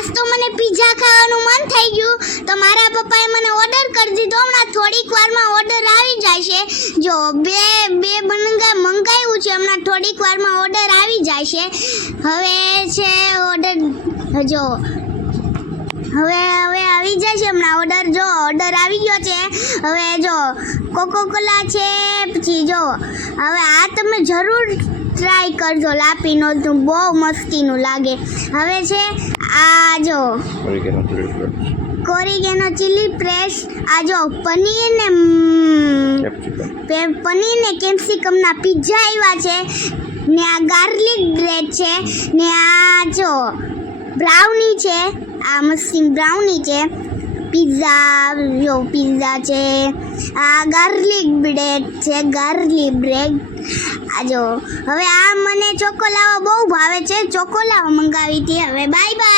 આજ તો મને પિઝા ખાવાનું મન થઈ ગયું તો મારા પપ્પાએ મને ઓર્ડર કરી દીધો હમણાં થોડીક વારમાં ઓર્ડર આવી જાય છે જો બે મંગાવ્યું છે હમણાં થોડીક વારમાં ઓર્ડર આવી જાય છે હવે છે ઓર્ડર જો હવે આવી જાય છે હમણાં ઓર્ડર આવી ગયો છે હવે જો કોકોકોલા છે પછી જો હવે આ તમે જરૂર ટ્રાય કરજો લાપીનો તો બહુ મસ્તીનું લાગે હવે છે આ જો કોરિગેનો ચીલી પ્રેસ આ જો પનીર ને કેપ્સિકમના પિઝા આવ્યા છે ને આ ગાર્લિક બ્રેડ છે ને આ જો બ્રાઉની છે આ મસ્તી બ્રાઉની છે પિઝા છે આ ગાર્લિક બ્રેડ આ જો હવે આ મને ચોકોલાવા બહુ ભાવે છે ચોકોલાવા મંગાવી હતી હવે બાય બાય.